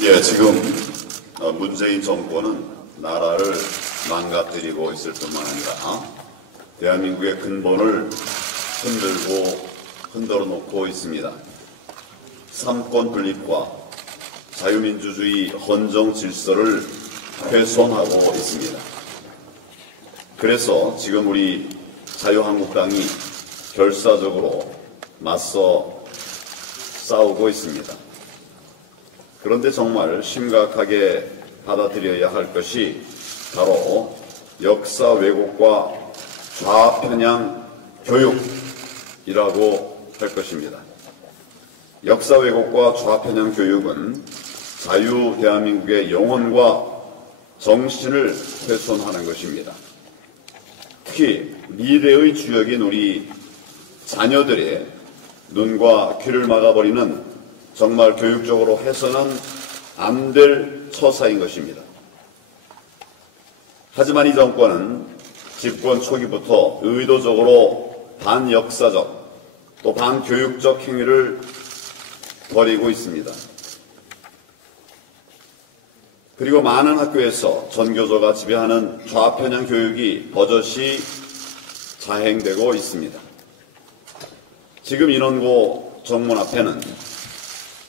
예, 지금 문재인 정권은 나라를 망가뜨리고 있을 뿐만 아니라 대한민국의 근본을 흔들어 놓고 있습니다. 삼권 분립과 자유민주주의 헌정 질서를 훼손하고 있습니다. 그래서 지금 우리 자유한국당이 결사적으로 맞서 싸우고 있습니다. 그런데 정말 심각하게 받아들여야 할 것이 바로 역사 왜곡과 좌편향 교육이라고 할 것입니다. 역사 왜곡과 좌편향 교육은 자유 대한민국의 영혼과 정신을 훼손하는 것입니다. 특히 미래의 주역인 우리 자녀들의 눈과 귀를 막아버리는 정말 교육적으로 해서는 안 될 처사인 것입니다. 하지만 이 정권은 집권 초기부터 의도적으로 반역사적 또 반교육적 행위를 벌이고 있습니다. 그리고 많은 학교에서 전교조가 지배하는 좌편향 교육이 버젓이 자행되고 있습니다. 지금 인원고 정문 앞에는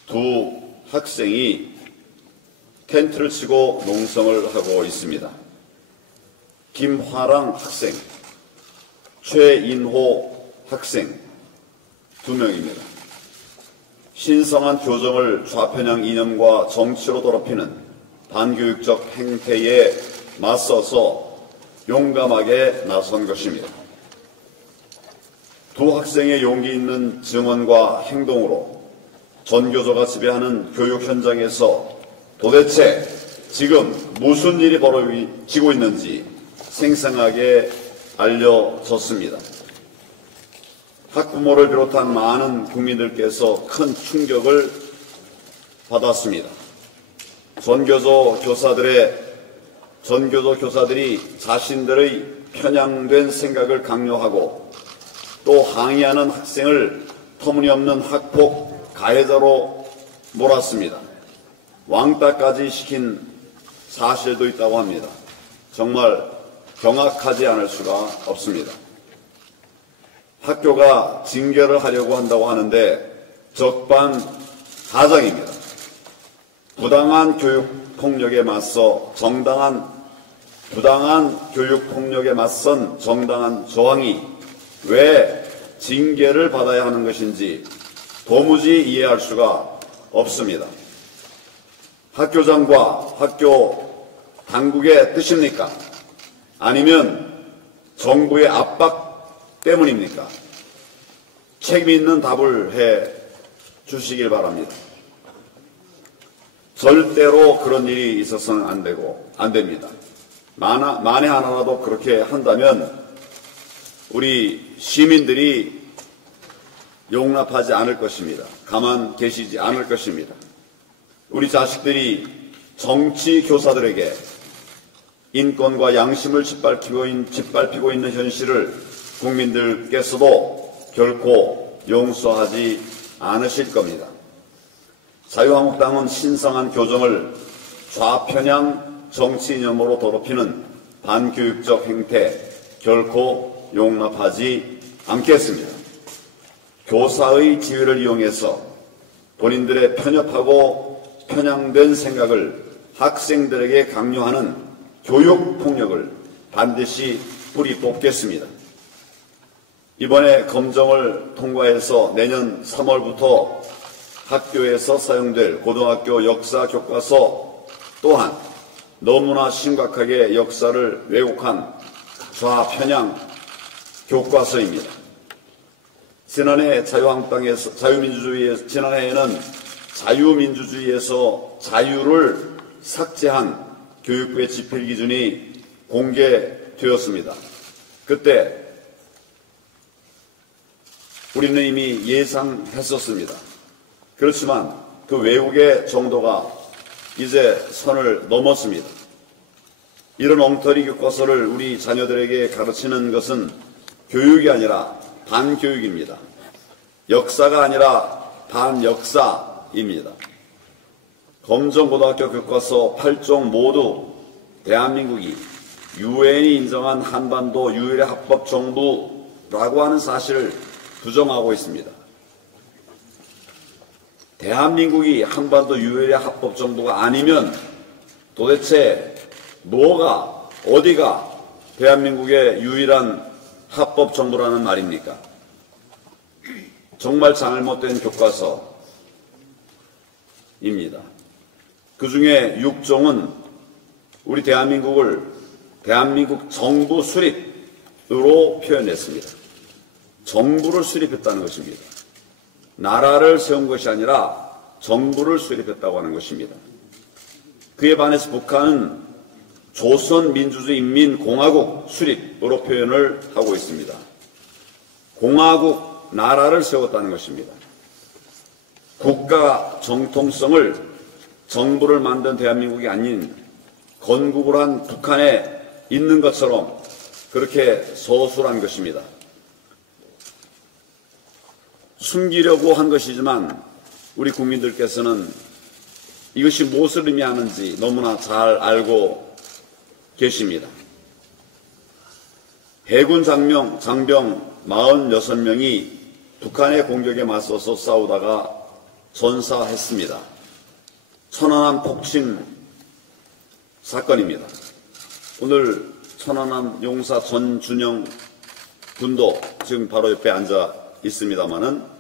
두 학생이 텐트를 치고 농성을 하고 있습니다. 김화랑 학생, 최인호 학생 두 명입니다. 신성한 교정을 좌편향 이념과 정치로 더럽히는 반교육적 행태에 맞서서 용감하게 나선 것입니다. 두 학생의 용기 있는 증언과 행동으로 전교조가 지배하는 교육 현장에서 도대체 지금 무슨 일이 벌어지고 있는지 생생하게 알려졌습니다. 학부모를 비롯한 많은 국민들께서 큰 충격을 받았습니다. 전교조 교사들이 자신들의 편향된 생각을 강요하고 또 항의하는 학생을 터무니없는 학폭 가해자로 몰았습니다. 왕따까지 시킨 사실도 있다고 합니다. 정말 경악하지 않을 수가 없습니다. 학교가 징계를 하려고 한다고 하는데 적반하장입니다. 부당한 교육폭력에 맞서 부당한 교육폭력에 맞선 정당한 저항이 왜 징계를 받아야 하는 것인지 도무지 이해할 수가 없습니다. 학교장과 학교 당국의 뜻입니까? 아니면 정부의 압박 때문입니까? 책임 있는 답을 해 주시길 바랍니다. 절대로 그런 일이 있어서는 안 됩니다. 만에 하나라도 그렇게 한다면 우리 시민들이 용납하지 않을 것입니다. 가만 계시지 않을 것입니다. 우리 자식들이 정치 교사들에게 인권과 양심을 짓밟히고 있는 현실을 국민들께서도 결코 용서하지 않으실 겁니다. 자유한국당은 신성한 교정을 좌편향 정치 이념으로 더럽히는 반교육적 행태 결코 용납하지 않겠습니다. 교사의 지위를 이용해서 본인들의 편협하고 편향된 생각을 학생들에게 강요하는 교육폭력을 반드시 뿌리 뽑겠습니다. 이번에 검정을 통과해서 내년 3월부터 학교에서 사용될 고등학교 역사 교과서 또한 너무나 심각하게 역사를 왜곡한 좌편향 교과서입니다. 지난해 지난해에는 자유민주주의에서 자유를 삭제한 교육부의 집필 기준이 공개되었습니다. 그때 우리는 이미 예상했었습니다. 그렇지만 그 왜곡의 정도가 이제 선을 넘었습니다. 이런 엉터리 교과서를 우리 자녀들에게 가르치는 것은 교육이 아니라 반교육입니다. 역사가 아니라 반역사입니다. 검정고등학교 교과서 8종 모두 대한민국이 유엔이 인정한 한반도 유일의 합법 정부라고 하는 사실을 부정하고 있습니다. 대한민국이 한반도 유일의 합법 정부가 아니면 도대체 뭐가, 어디가 대한민국의 유일한 합법 정부라는 말입니까? 정말 잘못된 교과서입니다. 그 중에 6종은 우리 대한민국을 대한민국 정부 수립으로 표현했습니다. 정부를 수립했다는 것입니다. 나라를 세운 것이 아니라 정부를 수립했다고 하는 것입니다. 그에 반해서 북한은 조선민주주의인민공화국 수립으로 표현을 하고 있습니다. 공화국, 나라를 세웠다는 것입니다. 국가 정통성을 정부를 만든 대한민국이 아닌 건국을 한 북한에 있는 것처럼 그렇게 서술한 것입니다. 숨기려고 한 것이지만 우리 국민들께서는 이것이 무엇을 의미하는지 너무나 잘 알고 계십니다. 해군 장병 46명이 북한의 공격에 맞서서 싸우다가 전사했습니다. 천안함 폭침 사건입니다. 오늘 천안함 용사 전준영 군도 지금 바로 옆에 앉아 있습니다마는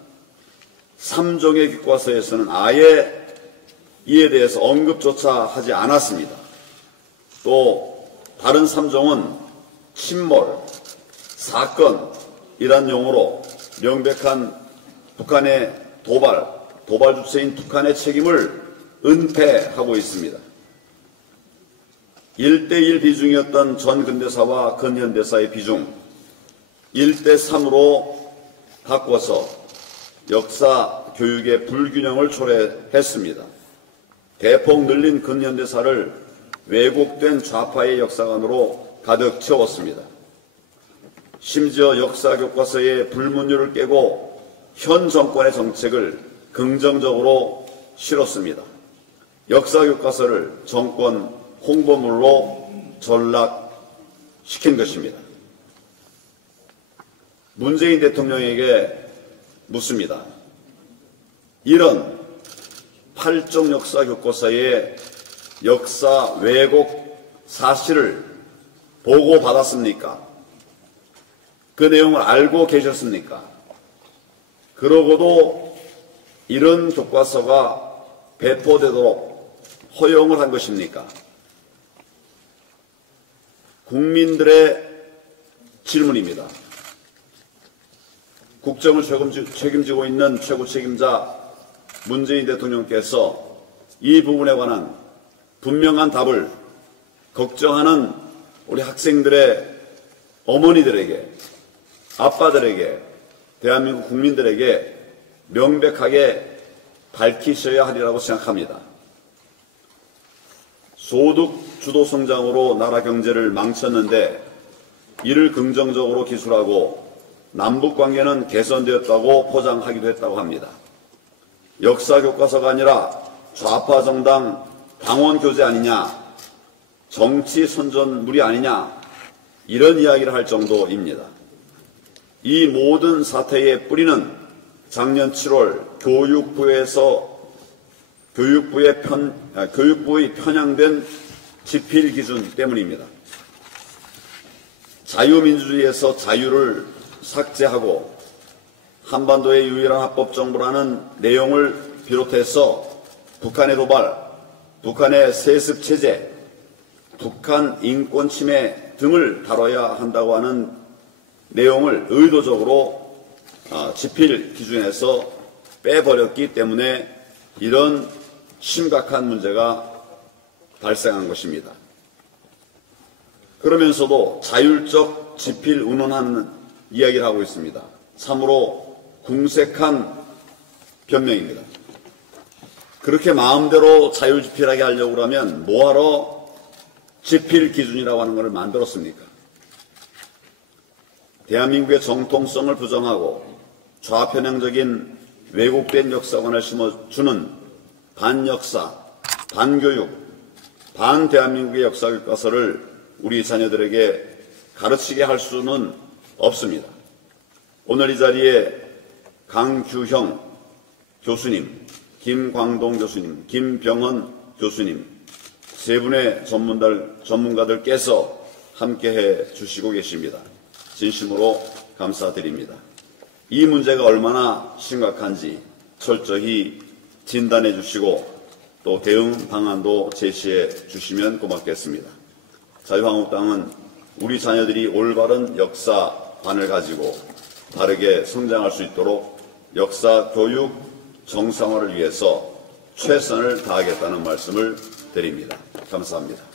3종의 교과서에서는 아예 이에 대해서 언급조차 하지 않았습니다. 또 다른 3종은 침몰, 사건이란 용어로 명백한 북한의 도발 주체인 북한의 책임을 은폐하고 있습니다. 1대1 비중이었던 전 근대사와 근현대사의 비중 1대3으로 바꿔서 역사 교육의 불균형을 초래했습니다. 대폭 늘린 근현대사를 왜곡된 좌파의 역사관으로 가득 채웠습니다. 심지어 역사 교과서의 불문율을 깨고 현 정권의 정책을 긍정적으로 실었습니다. 역사 교과서를 정권 홍보물로 전락시킨 것입니다. 문재인 대통령에게 묻습니다. 이런 8종 역사 교과서의 역사 왜곡 사실을 보고받았습니까? 그 내용을 알고 계셨습니까? 그러고도 이런 교과서가 배포되도록 허용을 한 것입니까? 국민들의 질문입니다. 국정을 책임지고 있는 최고 책임자 문재인 대통령께서 이 부분에 관한 분명한 답을 걱정하는 우리 학생들의 어머니들에게, 아빠들에게, 대한민국 국민들에게 명백하게 밝히셔야 하리라고 생각합니다. 소득 주도 성장으로 나라 경제를 망쳤는데 이를 긍정적으로 기술하고 남북 관계는 개선되었다고 포장하기도 했다고 합니다. 역사 교과서가 아니라 좌파 정당 당원 교재 아니냐, 정치 선전물이 아니냐, 이런 이야기를 할 정도입니다. 이 모든 사태의 뿌리는 작년 7월 교육부의 편향된 지필 기준 때문입니다. 자유민주주의에서 자유를 삭제하고 한반도의 유일한 합법 정부라는 내용을 비롯해서 북한의 도발, 북한의 세습 체제, 북한 인권 침해 등을 다뤄야 한다고 하는 내용을 의도적으로 지필 기준에서 빼버렸기 때문에 이런 심각한 문제가 발생한 것입니다. 그러면서도 자율적 지필 운운하는 이야기를 하고 있습니다. 참으로 궁색한 변명입니다. 그렇게 마음대로 자율지필하게 하려고 하면 뭐하러 지필 기준이라고 하는 것을 만들었습니까? 대한민국의 정통성을 부정하고 좌편향적인 왜곡된 역사관을 심어주는 반역사, 반교육, 반대한민국의 역사 교과서를 우리 자녀들에게 가르치게 할 수는 없습니다. 오늘 이 자리에 강규형 교수님, 김광동 교수님, 김병헌 교수님 세 분의 전문가들께서 함께해 주시고 계십니다. 진심으로 감사드립니다. 이 문제가 얼마나 심각한지 철저히 진단해 주시고 또 대응 방안도 제시해 주시면 고맙겠습니다. 자유한국당은 우리 자녀들이 올바른 역사관을 가지고 바르게 성장할 수 있도록 역사 교육 정상화를 위해서 최선을 다하겠다는 말씀을 드립니다. 감사합니다.